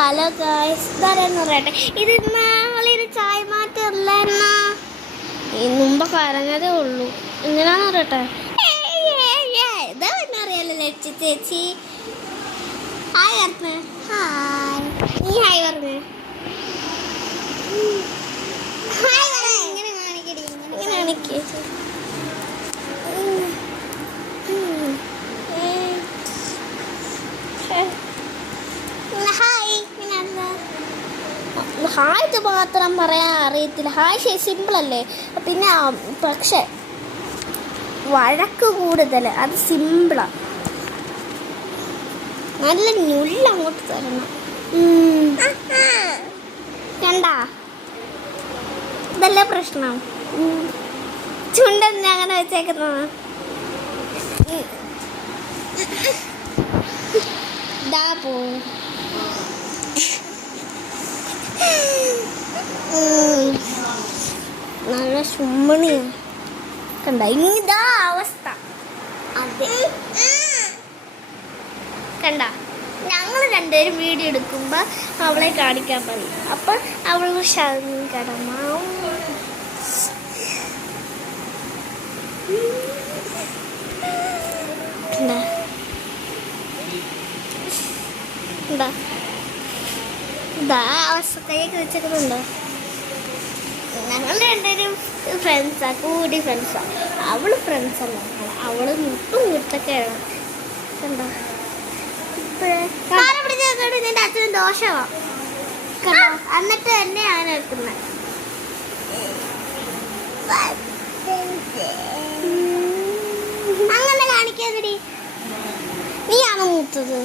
Hello guys, ഇതാരെന്ന് പറയട്ടെ. ഇത് നാളെ ചായ മാറ്റല്ലായിരുന്ന മുമ്പ് കരഞ്ഞതേ ഉള്ളൂ. എങ്ങനെയാന്ന് പറയട്ടെ. ഇതാ പിന്നെ അറിയാലോ ലക്ഷ്യ ചേച്ചി. ഹായ് പറഞ്ഞേ. ഹായ്, നീ ഹായ് പറഞ്ഞേ. ഇങ്ങനെ കാണിക്കടി, ഇങ്ങനെ കാണിക്കേ. ഹായ് മാത്രം പറയാൻ അറിയത്തില്ല. ഹായ് സിമ്പിളല്ലേ, പിന്നെ പക്ഷെ വഴക്ക് കൂടുതൽ, അത് സിമ്പിളാണ്. നല്ല ഞുള്ള അങ്ങോട്ട് തരണം. കണ്ടാ, ഇതല്ലേ പ്രശ്നം. ചുണ്ടെന്ന് അങ്ങനെ വെച്ചേക്കുന്നത്. ഇതാ പോ. നല്ല സുമ്മണിയാണ്. കണ്ട, ഇതാ അവസ്ഥ. അതെ, കണ്ട, ഞങ്ങൾ രണ്ടുപേരും വീഡിയോ എടുക്കുമ്പോൾ അവളെ കാണിക്കാൻ പറയും. അപ്പം അവൾ സങ്കടമാവും. ഇതാ അവസ്ഥ. കൈയൊക്കെ വെച്ചേക്കുന്നുണ്ടോ? ഞങ്ങൾ രണ്ടുപേരും ഫ്രണ്ട്സാ, കൂടി ഫ്രണ്ട്സാ. അവള് ഫ്രണ്ട്സല്ല, അവള് മുട്ടും മുട്ടൊക്കെയാണ്. കണ്ടോ, കാലം പിടിച്ചേക്കോട്ട് നിന്റെ അച്ഛന് ദോഷമാ. കണ്ടോ, എന്നിട്ട് എന്നെയാണ് വെക്കുന്നത്. അങ്ങനെ കാണിക്കാതെടി, നീയാണോ മൂത്തത്?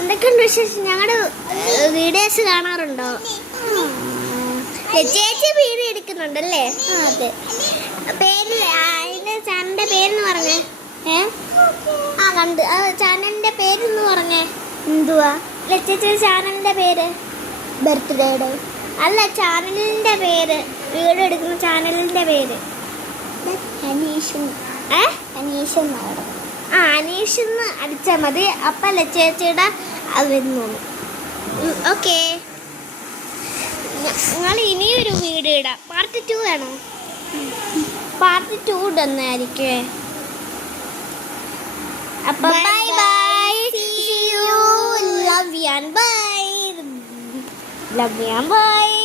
എന്തൊക്കെയുണ്ട് വിശേഷം? ഞങ്ങളുടെ വീഡിയോസ് കാണാറുണ്ടോ? ചേച്ചി വീഡിയോ എടുക്കുന്നുണ്ടല്ലേ? അതെ. പേര്, അതിൻ്റെ ചാനലിൻ്റെ പേരെന്ന് പറഞ്ഞേ. കണ്ട് ചാനലിൻ്റെ പേരെന്ന് പറഞ്ഞേ. എന്തുവാ ചേച്ചി ചാനലിൻ്റെ പേര്? ബർത്ത്ഡേയുടെ അല്ല, ചാനലിൻ്റെ പേര്, വീഡിയോ എടുക്കുന്ന ചാനലിൻ്റെ പേര്. അനീഷ്. അനീഷെന്ന് അടിച്ചാൽ മതി. അപ്പം ചേച്ചിയുടെ അത് വരുന്നുള്ളൂ. ഓക്കെ, ഞങ്ങൾ ഇനിയൊരു വീഡിയോ ഇടാം. പാർട്ട് 2 വേണോ? പാർട്ട് 2 ഇടുന്നതായിരിക്കുമേ. അപ്പം bye bye, see you, love you and by.